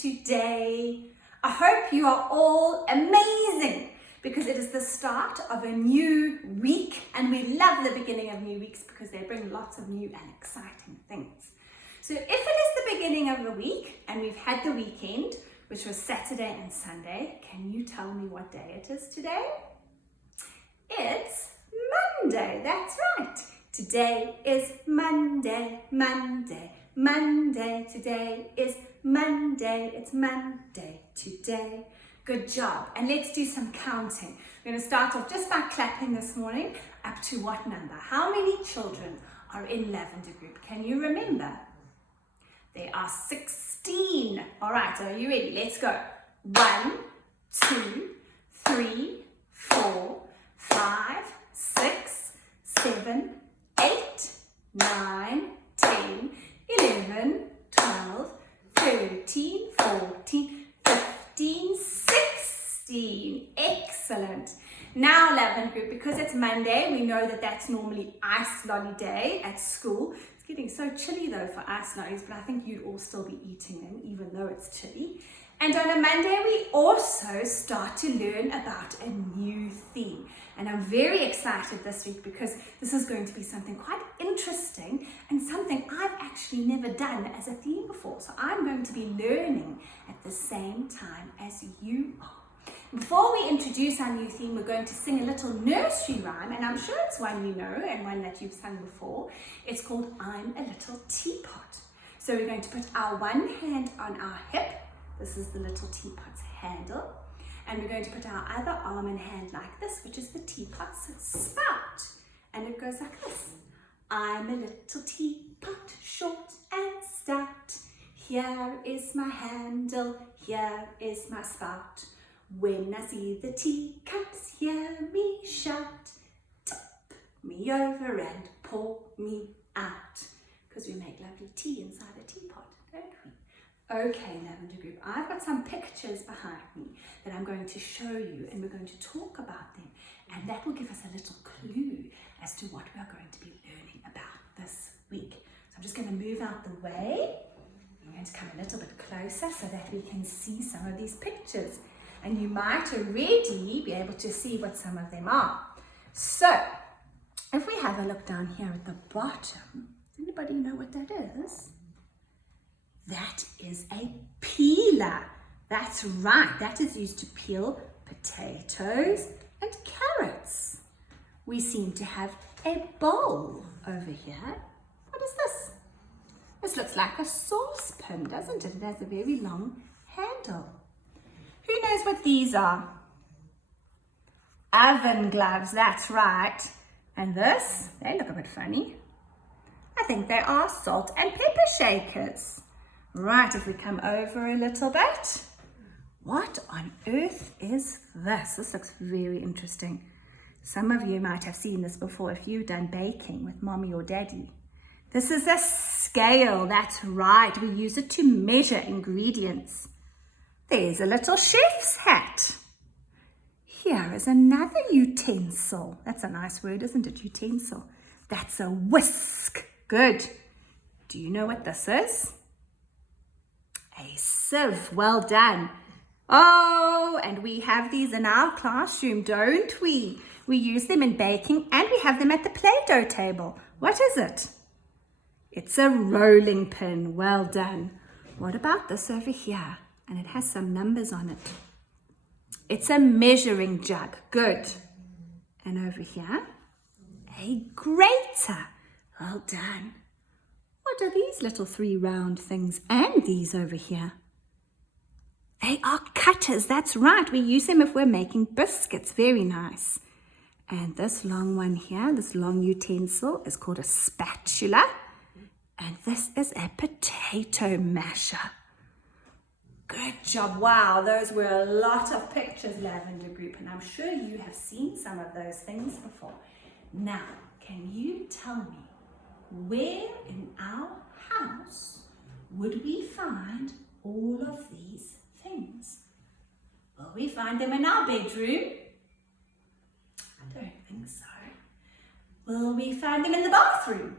today? I hope you are all amazing because it is the start of a new week and we love the beginning of new weeks because they bring lots of new and exciting things. So if it is the beginning of the week and we've had the weekend, which was Saturday and Sunday, can you tell me what day it is today? It's Monday, that's right. Today is Monday, Monday, Monday. Today is Monday, it's Monday today. Good job. And let's do some counting. We're going to start off just by clapping this morning. Up to what number? How many children are in Lavender Group? Can you remember? There are 16. All right, are you ready? Let's go. 1, 2, 3, 4, 5, 6, 7, 8, 9, 10, 11, 12, 13, 14, 15, 16. Excellent. Now, Lavender Group, because it's Monday, we know that that's normally ice lolly day at school. It's getting so chilly though for ice lollies, but I think you'd all still be eating them even though it's chilly. And on a Monday, we also start to learn about a new theme. And I'm very excited this week because this is going to be something quite interesting and something I've actually never done as a theme before. So I'm going to be learning at the same time as you are. Before we introduce our new theme, we're going to sing a little nursery rhyme, and I'm sure it's one you know and one that you've sung before. It's called I'm a Little Teapot. So we're going to put our one hand on our hip. This is the little teapot's handle. And we're going to put our other arm and hand like this, which is the teapot's spout. And it goes like this. I'm a little teapot, short and stout. Here is my handle, here is my spout. When I see the teacups, hear me shout. Tip me over and pour me out. Because we make lovely tea inside a teapot, don't we? Okay, Lavender Group, I've got some pictures behind me that I'm going to show you and we're going to talk about them, and that will give us a little clue as to what we are going to be learning about this week. So I'm just going to move out the way. I'm going to come a little bit closer so that we can see some of these pictures, and you might already be able to see what some of them are. So if we have a look down here at the bottom, does anybody know what that is? That is a peeler. That's right. That is used to peel potatoes and carrots. We seem to have a bowl over here. What is this? This looks like a saucepan, doesn't it? It has a very long handle. Who knows what these are? Oven gloves, that's right. And this, they look a bit funny. I think they are salt and pepper shakers. Right, if we come over a little bit, what on earth is this? This looks very interesting. Some of you might have seen this before if you've done baking with mommy or daddy. This is a scale, that's right. We use it to measure ingredients. There's a little chef's hat. Here is another utensil. That's a nice word, isn't it, utensil? That's a whisk. Good. Do you know what this is? A sieve. Well done. Oh, and we have these in our classroom, don't we? We use them in baking and we have them at the Play-Doh table. What is it? It's a rolling pin. Well done. What about this over here? And it has some numbers on it. It's a measuring jug. Good. And over here, a grater. Well done. What are these little 3 round things and these over here? They are cutters, that's right. We use them if we're making biscuits. Very nice. And this long one here, this long utensil is called a spatula. And this is a potato masher. Good job. Wow, those were a lot of pictures, Lavender Group, and I'm sure you have seen some of those things before. Now, can you tell me, where in our house would we find all of these things? Will we find them in our bedroom? I don't think so. Will we find them in the bathroom?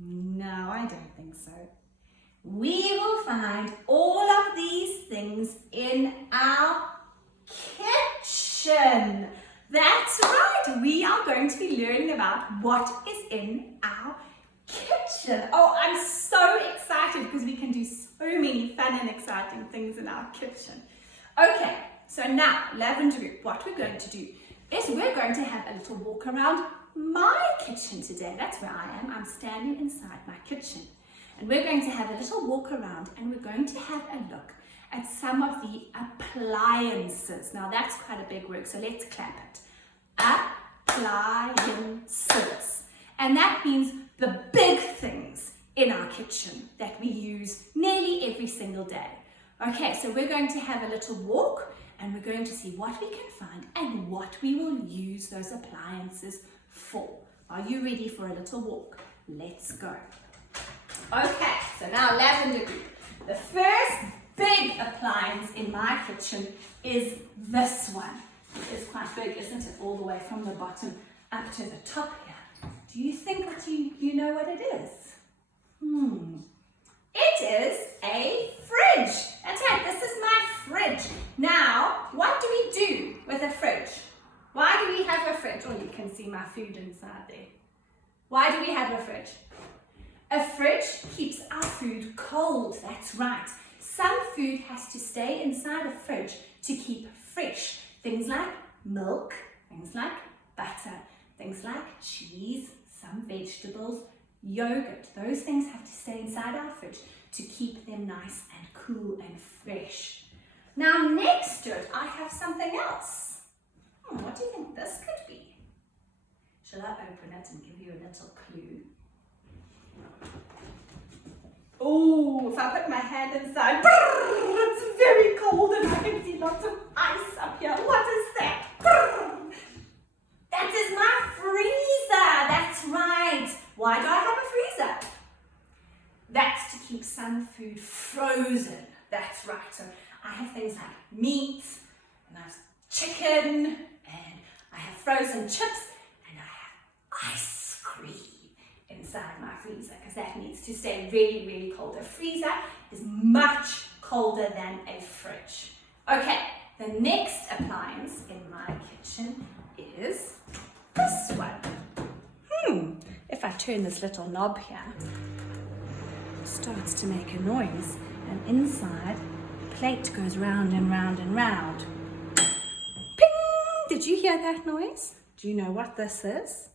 No, I don't think so. we will find all of these things in our kitchen. That's right, we are going to be learning about what is in our kitchen. Oh, I'm so excited because we can do so many fun and exciting things in our kitchen. Okay, so now, Lavender Group, what we're going to do is we're going to have a little walk around my kitchen today. That's where I am. I'm standing inside my kitchen. And we're going to have a little walk around and we're going to have a look at some of the appliances. Now that's quite a big word, so let's clap it. Appliances. And that means the big things in our kitchen that we use nearly every single day. Okay, so we're going to have a little walk and we're going to see what we can find and what we will use those appliances for. Are you ready for a little walk? Let's go. Okay, so now Lavender Group. The first big appliance in my kitchen is this one. It is quite big, isn't it? All the way from the bottom up to the top here. Do you think that you know what it is? It is a fridge. That's right, this is my fridge. Now, what do we do with a fridge? Why do we have a fridge? Oh, you can see my food inside there. Why do we have a fridge? A fridge keeps our food cold, that's right. Some food has to stay inside a fridge to keep fresh. Things like milk, things like butter, things like cheese, some vegetables, yogurt. Those things have to stay inside our fridge to keep them nice and cool and fresh. Now next to it, I have something else. What do you think this could be? Shall I open it and give you a little clue? Oh, if I put my hand inside, it's very cold and I can see lots of ice up here. What is that? That is my freezer. That's right. Why do I have a freezer? That's to keep some food frozen. That's right. So I have things like meat, and I have chicken, and I have frozen chips, and I have ice cream inside my freezer because that needs to stay really, really cold. A freezer is much colder than a fridge. Okay, the next appliance in my kitchen is this one. If I turn this little knob here, it starts to make a noise, and inside the plate goes round and round and round. Ping! Did you hear that noise? Do you know what this is?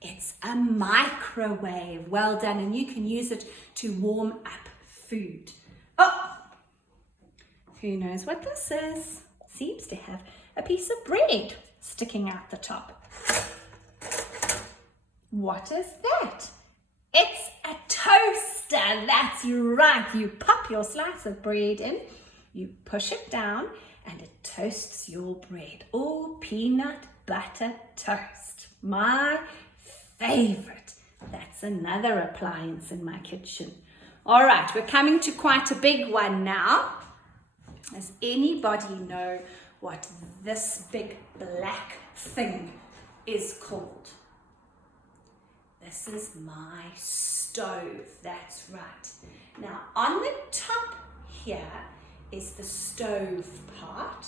It's a microwave. Well done, and you can use it to warm up food. Oh, who knows what this is? Seems to have a piece of bread sticking out the top. What is that? It's a toaster. That's right. You pop your slice of bread in, you push it down, and it toasts your bread. Oh, peanut butter toast. My favorite. That's another appliance in my kitchen. All right, we're coming to quite a big one now. Does anybody know what this big black thing is called? This is my stove. That's right. Now, on the top here is the stove part,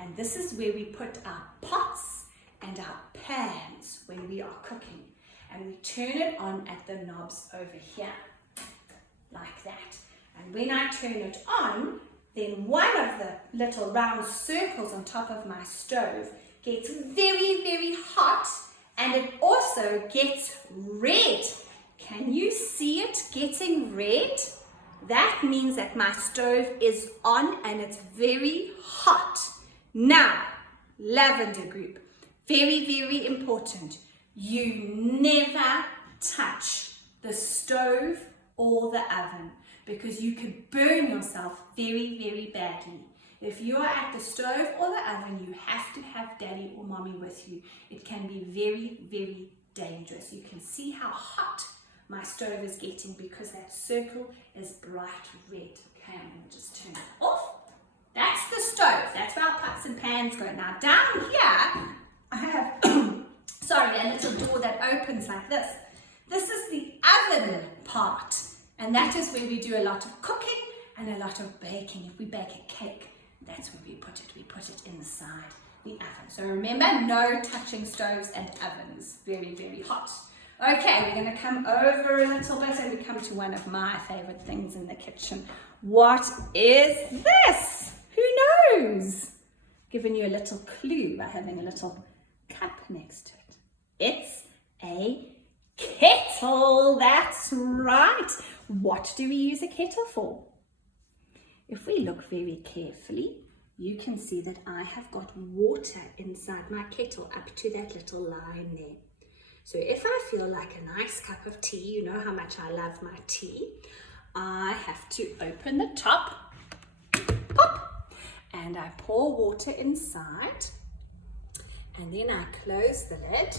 and this is where we put our pots and our pans when we are cooking. And we turn it on at the knobs over here, like that. And when I turn it on, then one of the little round circles on top of my stove gets very, very hot, and it also gets red. Can you see it getting red? That means that my stove is on and it's very hot. Now, Lavender Group, very, very important. You never touch the stove or the oven because you could burn yourself very, very badly. If you are at the stove or the oven, you have to have daddy or mommy with you. It can be very, very dangerous. You can see how hot my stove is getting because that circle is bright red. Okay, I'm going to just turn it off. That's the stove. That's where our pots and pans go. Now down here, I have a little door that opens like this. This is the oven part And that is where we do a lot of cooking and a lot of baking. If we bake a cake, that's where we put it. We put it inside the oven. So remember, no touching stoves and ovens. Very, very hot. Okay, we're going to come over a little bit and we come to one of my favorite things in the kitchen. What is this? Who knows? Giving you a little clue by having a little cup next to it. It's a kettle. That's right. What do we use a kettle for? If we look very carefully, you can see that I have got water inside my kettle up to that little line there. So if I feel like a nice cup of tea, you know how much I love my tea, I have to open the top, pop, and I pour water inside, and then I close the lid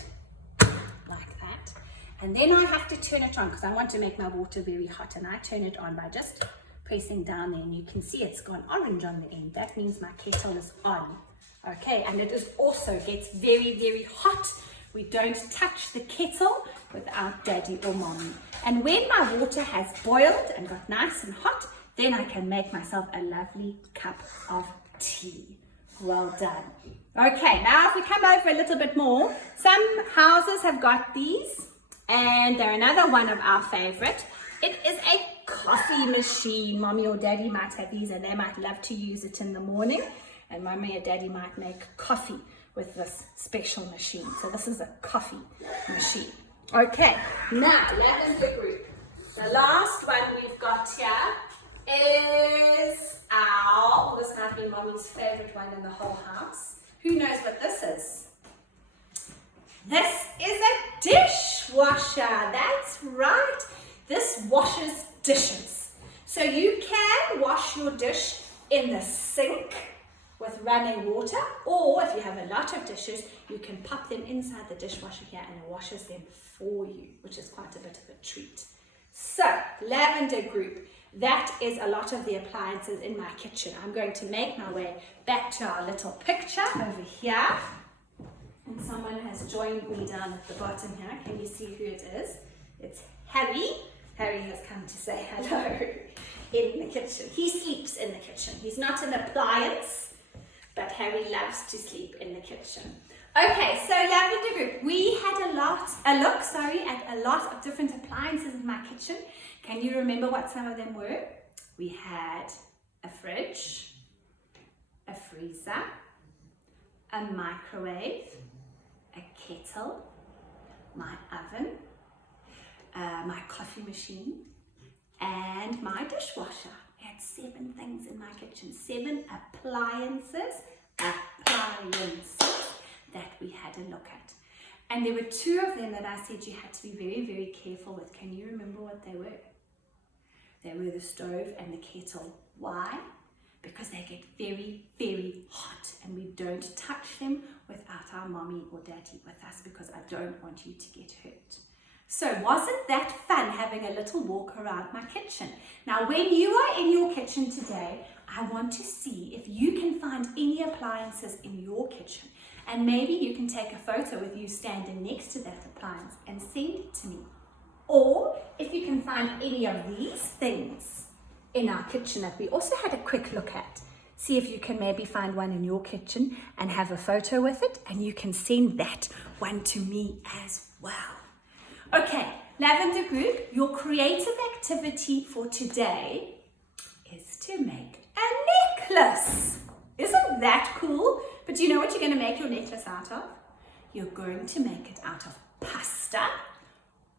like that, and then I have to turn it on because I want to make my water very hot, and I turn it on by just pressing down there, and you can see it's gone orange on the end. That means my kettle is on. Okay, and it is also gets very, very hot. We don't touch the kettle without Daddy or Mommy. And when my water has boiled and got nice and hot, then I can make myself a lovely cup of tea. Well done. Okay, now if we come over a little bit more, some houses have got these, and they're another one of our favorite. It is a coffee machine. Mommy or Daddy might have these and they might love to use it in the morning, and Mommy or Daddy might make coffee with this special machine. So this is a coffee machine. Okay, now lavender group. The last one we've got here is our, this might be Mommy's favorite one in the whole house. Who knows what this is? This is a dishwasher. That's right. This washes dishes. So you can wash your dish in the sink with running water, or if you have a lot of dishes, you can pop them inside the dishwasher here and it washes them for you, which is quite a bit of a treat. So, lavender group, that is a lot of the appliances in my kitchen. I'm going to make my way back to our little picture over here. And someone has joined me down at the bottom here. Can you see who it is? It's Harry. Harry has come to say hello in the kitchen. He sleeps in the kitchen. He's not an appliance, but Harry loves to sleep in the kitchen. Okay, so lavender group, we had a look at a lot of different appliances in my kitchen. Can you remember what some of them were? We had a fridge, a freezer, a microwave, a kettle, my oven, my coffee machine, and my dishwasher. I had 7 things in my kitchen, 7 appliances that we had a look at. And there were 2 of them that I said you had to be very, very careful with. Can you remember what they were? They were the stove and the kettle. Why? Because they get very, very hot and we don't touch them without our mommy or daddy with us, because I don't want you to get hurt. So wasn't that fun having a little walk around my kitchen? Now when you are in your kitchen today, I want to see if you can find any appliances in your kitchen, and maybe you can take a photo with you standing next to that appliance and send it to me. Or if you can find any of these things in our kitchen that we also had a quick look at. See if you can maybe find one in your kitchen and have a photo with it, and you can send that one to me as well. Okay, lavender group, your creative activity for today is to make a necklace. Isn't that cool? But do you know what you're going to make your necklace out of? You're going to make it out of pasta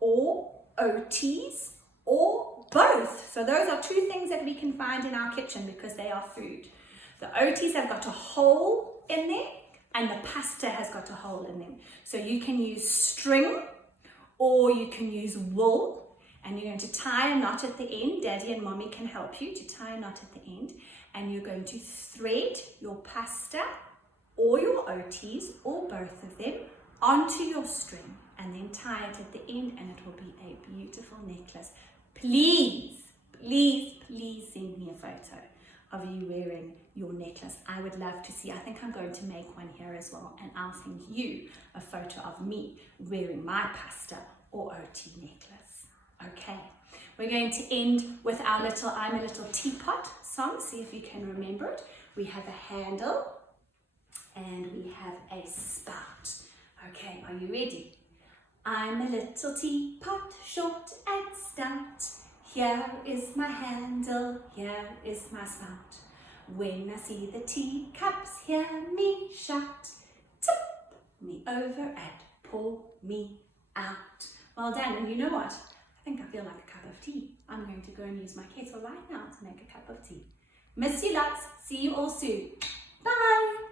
or oats or both. So those are 2 things that we can find in our kitchen because they are food. The oats have got a hole in there and the pasta has got a hole in them. So you can use string or you can use wool, and you're going to tie a knot at the end. Daddy and Mommy can help you to tie a knot at the end, and you're going to thread your pasta or your oats or both of them onto your string and then tie it at the end, and it will be a beautiful necklace. Please, please, please send me a photo of you wearing your necklace. I would love to see. I think I'm going to make one here as well, and I'll send you a photo of me wearing my pasta or oat necklace. Okay, we're going to end with our little I'm a Little Teapot song. See if you can remember it. We have a handle and we have a spout. Okay, are you ready? I'm a little teapot, short and stout. Here is my handle, here is my spout. When I see the teacups, hear me shout. Tip me over and pour me out. Well done, and you know what? I think I feel like a cup of tea. I'm going to go and use my kettle right now to make a cup of tea. Miss you lots. See you all soon. Bye.